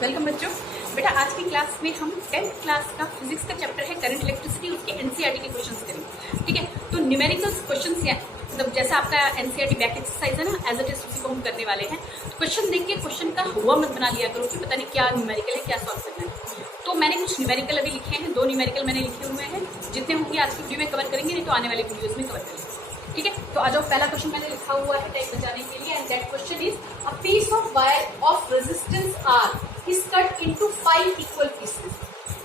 Welcome बच्चों। बेटा आज की क्लास में हम 10th क्लास का फिजिक्स का चैप्टर है करंट इलेक्ट्रिसिटी, उसके एनसीईआरटी के क्वेश्चंस करेंगे। ठीक है, तो न्यूमेरिकल्स क्वेश्चंस या मतलब जैसा आपका एनसीईआरटी बैक एक्सरसाइज है ना, एज इट इज उसी को हम करने वाले हैं। तो क्वेश्चन देख के क्वेश्चन का हुआ मत बना लिया करो कि पता नहीं क्या न्यूमेरिकल है, क्या सॉल्व करना है। तो मैंने कुछ न्यूमेरिकल अभी लिखे हैं, 2 न्यूमेरिकल मैंने लिखे हुए हैं। जितने होंगे आज की वीडियो में कवर करेंगे, नहीं तो आने वाले वीडियोज में कवर करेंगे। ठीक है, तो आ जाओ। पहला क्वेश्चन मैंने लिखा हुआ है टाइप बचाने के लिए, and that question is a piece of wire of resistance R is cut into 5 equal pieces.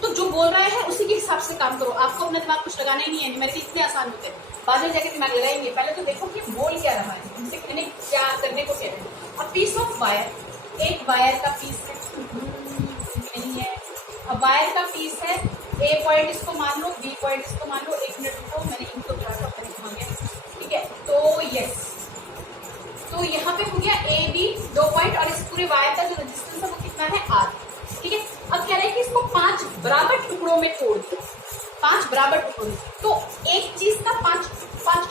तो जो बोल रहा है उसी के हिसाब से काम करो, आपको अपना दिमाग कुछ लगाना ही नहीं है। न्यूमेरिकल इतने आसान होते हैं, बाद में जाके दिमाग लगाएंगे। पहले तो देखो कि बोल क्या रहा है, उनसे कहने क्या करने को कह रहे हैं। अ पीस ऑफ वायर, एक वायर का पीस है, नहीं है। अब वायर का पीस है, ए पॉइंट इसको मान लो, बी पॉइंट इसको मान लो। 1 मिनट रुको, मैंने इनको थोड़ा सा मान गया। ठीक है, तो यस, तो यहाँ पे हो गया ए बी 2 पॉइंट, और इस पूरे वायर का जो रेजिस्टेंस है वो कितना है आर। ठीक है, अब कह रहे हैं कि इसको 5 बराबर टुकड़ों में तोड़ दो, 5 बराबर टुकड़ों में। तो एक चीज का 5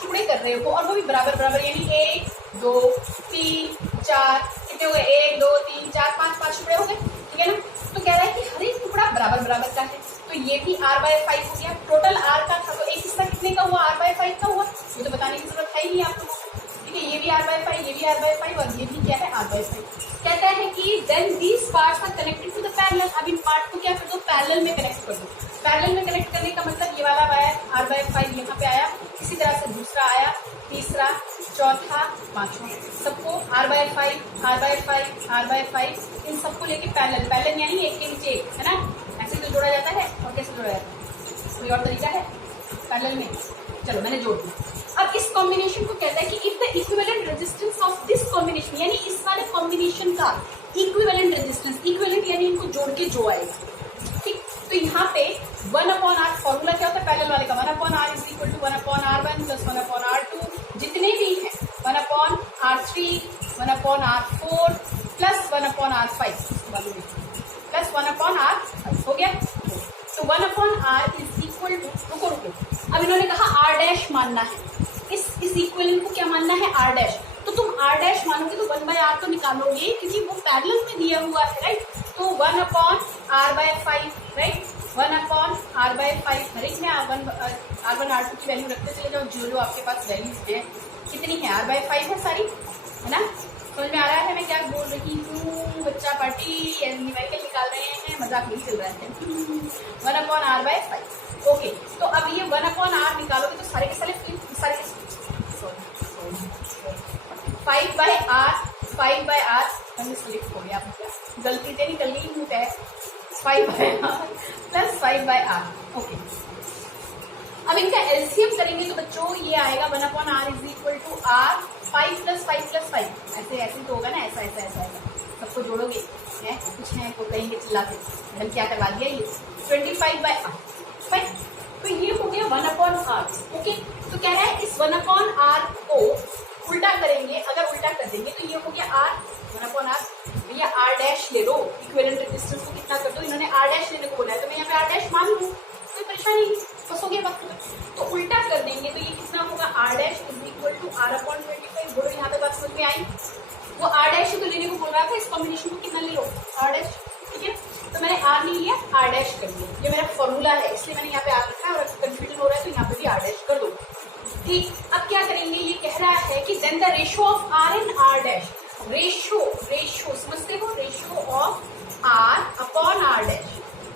टुकड़े कर रहे हो, और वो भी बराबर बराबर, यानी 1 2 3 4 कितने हो गए, 1 2 3 4 5 टुकड़े हो गए। ठीक है ना, तो कह रहा है कि हर एक टुकड़ा बराबर बराबर का है। तो ये भी r/5 हो गया। टोटल r का था, तो एक हिस्सा कितने का हुआ, r/5 का हुआ। ये तो बताने की जरूरत है ही नहीं आप लोगों को। ठीक है, ये भी r/5, ये भी r/5, और ये भी क्या है r/5। कहता है कि then these parts are connected to the parallel. अब इन पार्ट को क्या कर दो, पैरेलल में कनेक्ट कर दो। पैरेलल में कनेक्ट करने का मतलब ये वाला वायर r/5 यहाँ पे आया, इसी तरह से दूसरा आया, तीसरा, चौथा, पांचवा, सबको r/5 इन सबको लेके पैरेलल यानी एक के नीचे एक, है ना। ऐसे तो जोड़ा जाता है, और कैसे जोड़ा जाता है, कोई और तरीका है पैरेलल में। चलो मैंने जोड़ दिया। अब इस कॉम्बिनेशन को कहता है कि if the equivalent resistance of this combination, यानी इस वाले कॉम्बिनेशन का इक्विवेलेंट रेजिस्टेंस, इक्विवेलेंट यानी इनको जोड़ के जो आएगा। ठीक, तो यहाँ पे 1/r फॉर्मूला क्या होता है पैरेलल वाले का, 1/r is equal to 1/r1 plus 1/r2, जितने भी हैं 1/r3 1/r4 plus 1/r5 plus 1/r5 हो गया। तो 1/r इज इक्वल टू, रुको, अब इन्होंने कहा r डैश मानना है, इस इक्विवेलेंट को क्या मानना है, r डैश। तो तुम r डैश मानोगे तो 1/r तो निकालोगे, क्योंकि वो पैरेलल में दिया हुआ है, राइट। तो 1/r/5, राइट, 1/r/5। हर एक में r1 r2 की वैल्यू रखते चले जाओ, जो आपके पास वैल्यूज है। कितनी है, r/5 है सारी, है ना। समझ में आ रहा है मैं क्या बोल रही हूँ। बच्चा पार्टी न्यूमेरिकल निकाल रहे हैं, मजाक नहीं चल रहा है। 1/r/5। ओके, तो अब ये 1/r निकालोगे तो सारे के सारे 5/r हमने स्लिप हो गया, गलती से निकल गई हूँ, 5/r प्लस 5/r। ओके, अब इनका एलसीएम करेंगे तो बच्चों ये आएगा 1/r is equal to r 5 plus 5 plus 5। ऐसे तो होगा ना, ऐसा सबको जोड़ोगे है, कुछ है को कहेंगे चिल्ला के, मैडम क्या करवा दिया, ये 25/r। फाइन, तो ये हो गया 1/r। ओके, तो कह रहा है इस 1/r को उल्टा करेंगे, अगर उल्टा कर देंगे तो ये हो गया r 1/r। भैया r डैश ले लो, इक्विवेलेंट रेजिस्टेंस को कितना कर दो, इन्होंने r डैश लेने को बोला है, तो मैं यहाँ पे r डैश मान लूँ, कोई परेशानी नहीं, फंसोगे वक्त में। तो उल्टा कर देंगे तो ये कितना होगा, r dash is equal to r/25। बोलो यहाँ पे बात समझ में आई। वो r डैश तो लेने को बोल रहा था, इस कॉम्बिनेशन को कितना ले लो, r डैश। ठीक है, तो मैंने r नहीं लिया, r डैश कर दिया। ये मेरा फॉर्मूला है, इसलिए मैंने यहाँ पे r रखा है, और कंफ्यूजन हो रहा है तो यहाँ पे भी r डैश कर दो। ठीक, अब क्या करेंगे, ये कह रहा है कि then the ratio of r and r dash, ratio समझते हो, ratio of r upon r dash.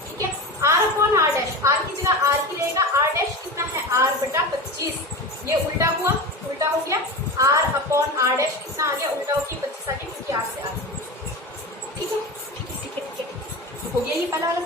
ठीक है, r upon r dash, r की जगह r की रहेगा, r डैश कितना है, r/25। ये उल्टा हुआ, उल्टा हो गया, r अपॉन r डैश कितना आ गया, उल्टा हो गया 25 आ गया, क्योंकि r से r। ठीक है, तो हो गया ये पहला वाला,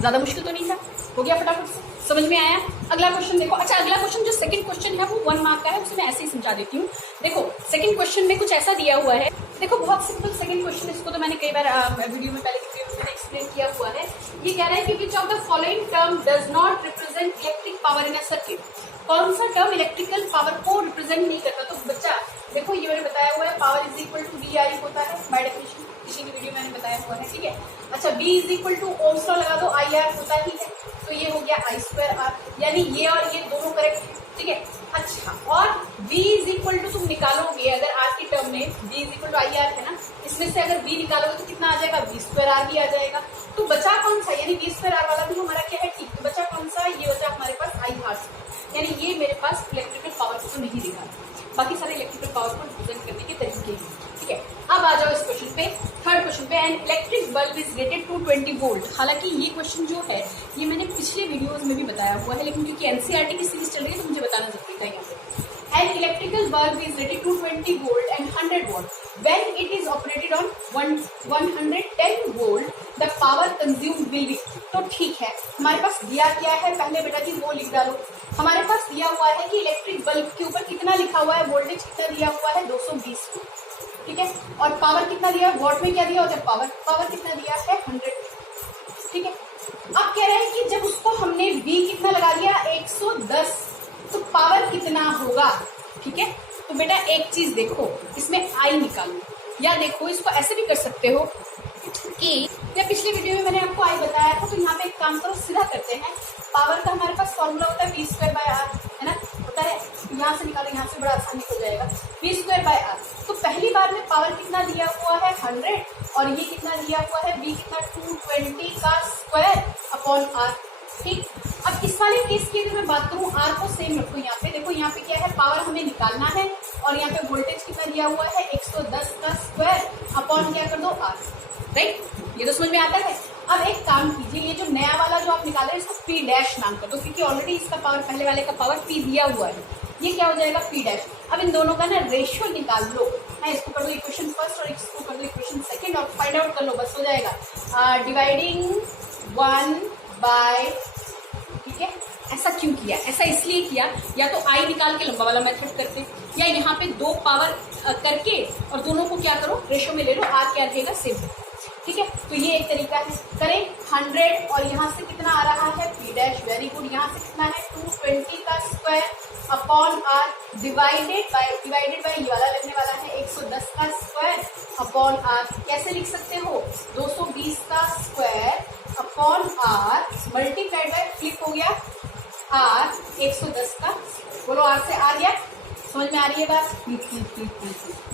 ज्यादा मुश्किल तो नहीं था, हो गया फटाफट से, समझ में आया। अगला क्वेश्चन देखो। अच्छा, अगला क्वेश्चन जो सेकंड क्वेश्चन है वो 1 मार्क का है, उसे मैं ऐसे ही समझा देती हूँ। देखो सेकंड क्वेश्चन में कुछ ऐसा दिया हुआ है, देखो बहुत सिंपल सेकंड क्वेश्चन, इसको तो मैंने कई बार वीडियो में पहले एक्सप्लेन किया हुआ है। ये कह रहा है कि which of the following term does not represent electric power in a circuit. कौन सा टर्म इलेक्ट्रिकल पावर को रिप्रेजेंट नहीं करता। तो बच्चा देखो, ये मैंने बताया हुआ है, power is equal to VI होता है बाय डेफिनेशन, किसी की वीडियो मैंने बताया हुआ है। ठीक है, अच्छा, B is equal to Ohm's law लगा दो, IR होता ही है, तो ये हो गया I²R, यानी ये और ये दोनों करेक्ट है। ठीक है, अच्छा, और V इज इक्वल टू तुम निकालोगे अगर R की टर्म में, V is equal to IR है ना, इसमें से अगर V निकालोगे तो कितना आ जाएगा, V²। स्क्वायर आर भी आ जाएगा। तो बचा कौन सा, यानी वी स्क्वायर आर वाला भी हमारा क्या है, ठीक। तो बचा कौन सा, ये बचा हमारे पास आई आर स्क्वायर, यानी ये मेरे पास इलेक्ट्रिकल पावर को तो नहीं दिखा, बाकी सारे इलेक्ट्रिकल पावर को रिप्रेजेंट करने के तरीके हैं, ठीक है। अब आ जाओ इस क्वेश्चन पे, थर्ड क्वेश्चन पे। An electric bulb is rated to 20 volt. हालांकि ये क्वेश्चन जो है ये मैंने पिछले वीडियोस में भी बताया हुआ है, लेकिन क्योंकि एनसीईआरटी की सीरीज चल रही है तो मुझे बताना जरूरी था यहाँ पे। An electrical bulb is rated to 20 volt and 100 volt. When it is operated on 110 volt, the power consumed will be। तो ठीक है, हमारे पास दिया क्या है, पहले बेटा जी वो लिख डालो। हमारे पास दिया हुआ है कि इलेक्ट्रिक बल्ब के ऊपर कितना लिखा हुआ है, वोल्टेज कितना दिया हुआ है, 220 वोल्ट, ठीक है। और पावर कितना दिया है, वॉट में क्या दिया होता है, पावर कितना दिया है, 100, ठीक है। अब कह रहे हैं कि जब उसको हमने V कितना लगा दिया, 110, तो पावर कितना होगा, ठीक है। तो बेटा एक चीज देखो, इसमें आई निकालो, या देखो इसको ऐसे भी कर सकते हो कि या पिछले वीडियो में मैंने आपको आई बताया था, तो यहाँ पे एक काम करो, सीधा करते हैं। पावर का हमारे पास फॉर्मूला होता है वी स्क्वायर बाय आर, है ना, होता है। यहाँ से निकालो, यहाँ से बड़ा आसानी हो जाएगा, वी स्क्वायर बाय आर। तो पहली बार में पावर कितना दिया हुआ है, 100, और ये कितना दिया हुआ है, वी कितना, 220 का स्क्वायर अपॉन आर, ठीक। अब इस वाले केस की अगर मैं बात करूं, आर को सेम रखो यहाँ पे, देखो यहाँ पे क्या है, पावर हमें निकालना है, और यहाँ पे वोल्टेज कितना दिया हुआ है, 110 का स्क्वायर अपॉन क्या कर दो, आर, राइट। ये तो समझ में आता है। अब एक काम कीजिए, ये जो नया वाला जो आप निकाल रहे हैं इसको पी डैश नाम कर दो, क्योंकि ऑलरेडी इसका पावर, पहले वाले का पावर पी दिया हुआ है, ये क्या हो जाएगा, पी डैश। अब इन दोनों का ना रेशियो निकाल लो, इसको कर दो इक्वेशन फर्स्ट और इसको कर दो इक्वेशन सेकंड, और फाइंड आउट कर लो, बस हो जाएगा। डिवाइडिंग 1 बाय, ठीक है। ऐसा क्यों किया, ऐसा इसलिए किया, या तो आई निकाल के लंबा वाला मेथड करके, या यहाँ पे दो पावर करके और दोनों को क्या करो, रेशो में ले लो, आर क्या रहेगा, सेम, ठीक है। तो ये एक तरीका है। करें 100 और यहाँ से कितना आ रहा है, पी डैश, वेरी गुड। यहाँ से कितना है, 220 का square upon R, divided by ये वाला लगने वाला है 110 का स्क्वायर अपॉन आर। कैसे लिख सकते हो, 220 का square upon R multiplied by, flip हो गया, आर 110 का, बोलो आर से आर गया, समझ में आ रही है बात,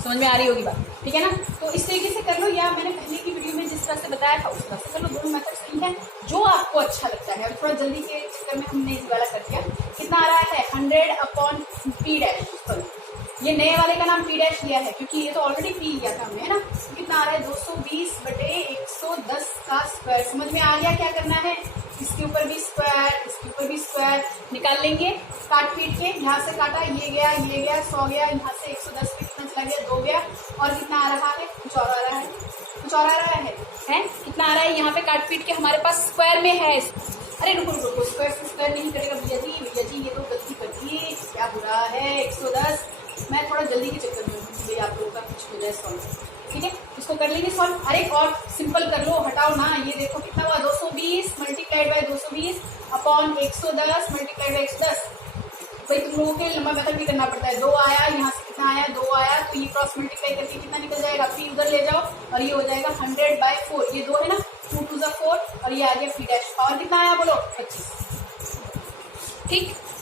समझ में आ रही होगी बात, ठीक है ना। तो इस तरीके से कर लो, या मैंने पहले की वीडियो में जिस तरह से बताया था उस तरह से कर लो, दोनों मेथड सही है, जो आपको अच्छा लगता है। और थोड़ा जल्दी के चक्कर में हमने इस वाला कर दिया, कितना आ रहा है, 100 अपॉन पी डैश, ये नए वाले का नाम पी डैश लिया है क्योंकि ये तो ऑलरेडी पी लिया था हमने, है ना। कितना आ रहा है, 220 बटे 110 का स्क्वायर, समझ में आ गया क्या करना है, इसके ऊपर भी स्क्वायर, इसके ऊपर भी स्क्वायर निकाल लेंगे, काट पीट के, यहाँ से काटा, ये गया 100 गया, यहाँ से 110 पे कितना चला गया, 2 गया, और कितना आ रहा है, कुछ और आ रहा है, कितना आ रहा है, यहाँ पे काट पीट के हमारे पास स्क्वायर में है। अरे रुको, स्क्वायर से स्क्वायर नहीं करेगा भैया जी, ये तो गलती कर दी, क्या बुरा है, 110, मैं थोड़ा जल्दी के चक्कर में हूँ, आप लोगों का कुछ हो जाए सॉल्व, ठीक है। इसको कर लेंगे सॉल्व। अरे और सिंपल कर लो, हटाओ ना, ये देखो कितना हुआ, 220 multiplied by 220 upon 110 multiplied by 110। भाई तुम लोगों के लंबा मेथड भी करना पड़ता है, 2 आया, यहाँ से कितना आया, 2 आया, तो ये क्रॉस मल्टीप्लाई करके कितना निकल जाएगा, पी उधर ले जाओ, और ये हो जाएगा 100/4, ये 2 है ना, 2 2 जा 4, और ये आ गया पी डैश, और कितना आया बोलो, 25,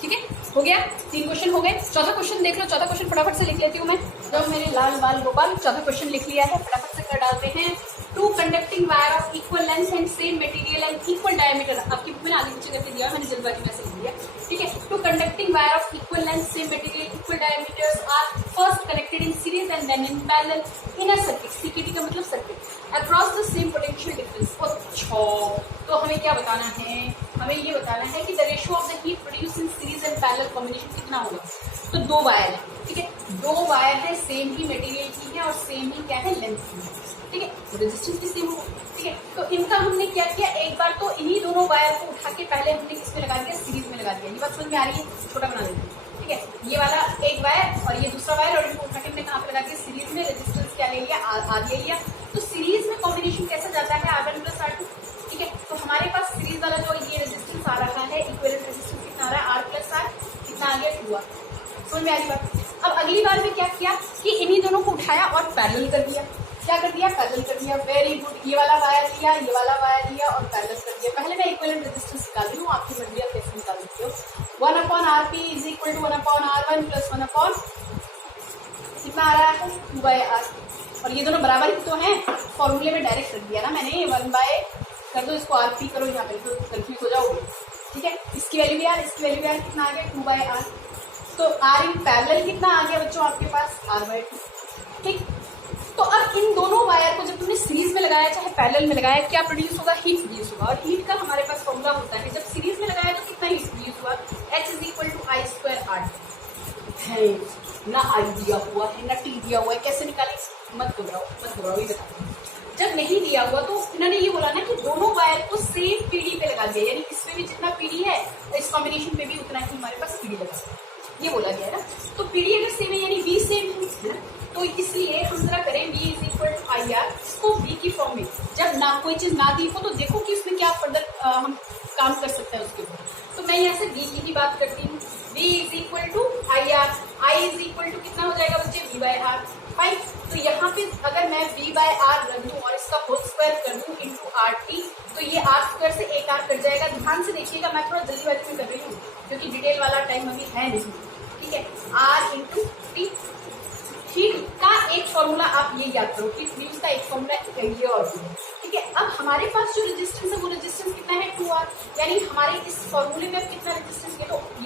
ठीक है, हो गया। 3 क्वेश्चन हो गए। चौथा क्वेश्चन देख लो, चौथा क्वेश्चन फटाफट से लिख लेती हूँ मैं, जब मेरे लाल बाल गोपाल चौथा क्वेश्चन लिख लिया है, फटाफट से कर डालते हैं। 2 conducting wire of equal length and same material and equal diameter, आपकी बुक में आगे पीछे करके दिया, मैंने जल्दबाजी में से लिख दिया, ठीक है। 2 conducting wire of equal length same material equal diameters are first connected in series and then in parallel in a circuit, CKT का मतलब circuit, across the same potential difference. अच्छा, तो हमें क्या बताना है, हमें ये बताना है कि the ratio of the heat produce in series and parallel combination कितना होगा। तो 2 वायर है, ठीक है, 2 वायर है, सेम ही मटेरियल की है और सेम ही क्या है, लेंथ की है, ठीक है, रेजिस्टेंस भी सेम होगा, ठीक है। तो इनका हमने क्या किया, एक बार तो इन्हीं दोनों वायर को उठा के पहले हमने किसमें लगा दिया, सीरीज में लगा दिया, ये बात समझ में आ रही है, छोटा बना देते हैं, ठीक है। ये वाला एक वायर और ये दूसरा वायर, और इनको उठा के हमने कहाँ पे लगा दिया, सीरीज में, रेजिस्टेंस क्या ले लिया, आर ले लिया। तो सीरीज में कॉम्बिनेशन कैसा जाता है, R1 + R2, ठीक है। तो हमारे पास सीरीज वाला जो ये रेजिस्टेंस आ रहा है, इक्विवेलेंट रेजिस्टेंस कितना आ रहा है, R + R, कितना आ गया, 2R, समझ में आ रही बात। अब अगली बार में क्या किया कि इन्हीं दोनों को उठाया और पैरेलल कर दिया, क्या कर दिया, पैरेलल कर दिया, वेरी गुड। ये वाला वायर लिया, ये वाला वायर लिया और पैरेलल कर दिया। पहले मैं इक्विवेलेंट रेजिस्टेंस निकाल रही हूँ, आपकी मर्जी आप कैसे निकाल सकते हो। 1/Rp = 1/R1 + 1 कितना आ रहा है, 2/R, और ये दोनों बराबर ही तो हैं, फॉर्मूले में डायरेक्ट रख दिया ना मैंने, 1 बाय कर दो इसको आर पी करो यहाँ पे, तो कंफ्यूज हो जाओगे। ठीक है, इसकी वैल्यू भी आर, इसकी वैल्यू भी आर, कितना आ गया 2 बाय आर। तो आर इन पैरेलल कितना आ गया बच्चों आपके पास, आर बाय 2। ठीक, तो अब इन दोनों वायर को जब तुमने सीरीज में लगाया चाहे पैरेलल में लगाया, क्या प्रोड्यूस होगा, हीट प्रोड्यूस होगा। और हीट का हमारे पास फॉर्मूला होता है, जब सीरीज में लगाया तो कितना हीट प्रोड्यूस हुआ, H is equal to I square R. है ना आई दिया हुआ है ना टी दिया हुआ है, कैसे निकाले, मत घबराओ, ये बताओ। जब नहीं दिया हुआ तो इन्होंने ये बोला ना कि दोनों वायर को सेम पीडी पे लगा दिया, यानी इसमें भी जितना पीडी है इस कॉम्बिनेशन पे भी उतना ही हमारे पास पीडी लगा, ये बोला गया ना। तो पीडी अगर सेम है यानी V सेम है ना, तो इसलिए हम जरा करें V is equal to I R, इसको V की फॉर्म में जब ना कोई चीज ना दी हो तो देखो कि उसमें क्या फर्दर हम काम कर सकते हैं उसके ऊपर। तो मैं यहाँ से V की ही बात करती हूँ, V is equal to I R, I is equal to कितना हो जाएगा बच्चे, V बाय आर। फाइन, तो यहाँ पे अगर मैं V बाय आर रख दूँ और इसका होल स्क्वायर कर दूँ इंटू आर टी, तो ये आर स्क्वायर से एक आर कट जाएगा। ध्यान से देखिएगा, मैं थोड़ा जल्दीबाजी में कर रही हूँ क्योंकि डिटेल वाला टाइम अभी है नहीं। ठीक है, आर इंटू टी। हीट का एक फॉर्मूला आप ये याद करो, हीट प्रोड्यूस का एक फॉर्मूला ये और ये। ठीक है, अब हमारे पास जो रेजिस्टेंस है वो रेजिस्टेंस कितना है 2R, यानी हमारे इस फॉर्मूले में कितना रेजिस्टेंस,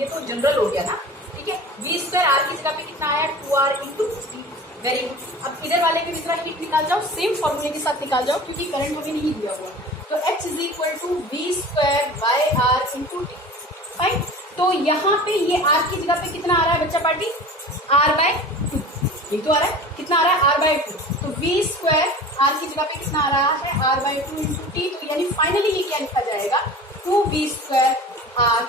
ये तो जनरल हो गया ना। ठीक है, V स्क्वायर आर की जगह पे कितना आया 2R into T. Very good, अब इधर वाले के दूसरा हीट निकाल जाओ, सेम फॉर्मूले के साथ निकाल जाओ क्योंकि करंट हमें नहीं दिया हुआ। तो H is equal to V square by R into T. Fine, तो यहाँ पे ये आर की जगह पे कितना आ रहा है बच्चा पार्टी, R बाय 2, ये तो आ रहा है, कितना आ रहा है R बाय 2। तो V स्क्वायर आर की जगह पे कितना आ रहा है R बाय 2 इंटू टी। तो यानी फाइनली ये क्या लिखा जाएगा 2V square R,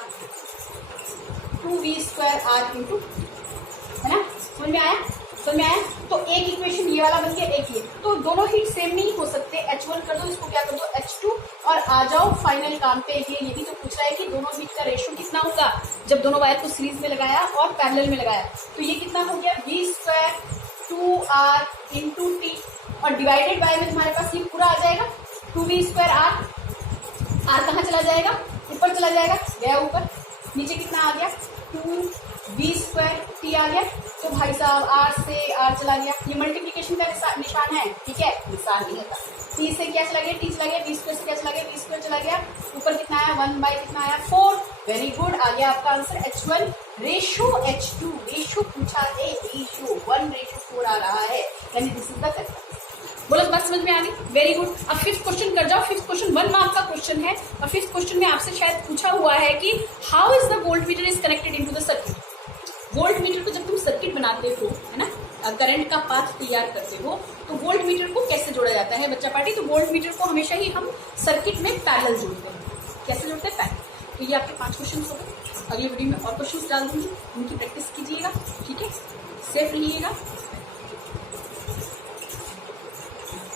2V square R into, है ना, समझ में आया, समझ में आया। तो एक इक्वेशन ये वाला बन गया, एक ये, तो दोनों हीट सेम नहीं हो सकते। H1 कर दो, इसको क्या कर दो H2 और आ जाओ फाइनल काम पे। ये भी तो पूछ रहा है कि दोनों हीट का रेशियो कितना होगा जब दोनों वायर को सीरीज में लगाया और पैरेलल में लगाया। तो ये कितना हो गया V square 2R into T, और डिवाइडेड बाय में तुम्हारे पास ये पूरा आ जाएगा 2V स्क्वायर आर। आर कहाँ चला जाएगा, ऊपर चला जाएगा, गया ऊपर, नीचे कितना आ गया 2V स्क्वायर टी आ गया। तो भाई साहब आर से आर चला गया, ये मल्टीप्लीकेशन का निशान है। ठीक है, निशान नहीं होता, टी से क्या चला गया, टी चला गया, V स्क्वायर से क्या चला गया, V स्क्वायर चला गया, ऊपर कितना आया 1 बाय कितना आया 4। वेरी गुड, आ गया आपका answer H1 ratio H2, ratio पूछा है, रेशो 1:4 आ रहा है, यानी दिस इज द करेक्ट। बोलो, बात समझ में आ गई, वेरी गुड। अब फिफ्थ क्वेश्चन कर जाओ। फिफ्थ क्वेश्चन 1 मार्क का क्वेश्चन है और फिफ्थ क्वेश्चन में आपसे शायद पूछा हुआ है कि how is the volt meter is connected into the circuit. Volt meter को जब तुम सर्किट बनाते हो, है ना, करंट का पाथ तैयार करते हो, तो वोल्ट मीटर को कैसे जोड़ा जाता है बच्चा पार्टी। तो वोल्ट मीटर को हमेशा ही हम सर्किट में पैरेलल जोड़ते हैं। कैसे जोड़ते हैं, पैरेलल। तो ये आपके 5 क्वेश्चन हो गए। अगली वीडियो में और क्वेश्चन डाल दूंगी, उनकी प्रैक्टिस कीजिएगा। ठीक है, सेफ रहिएगा।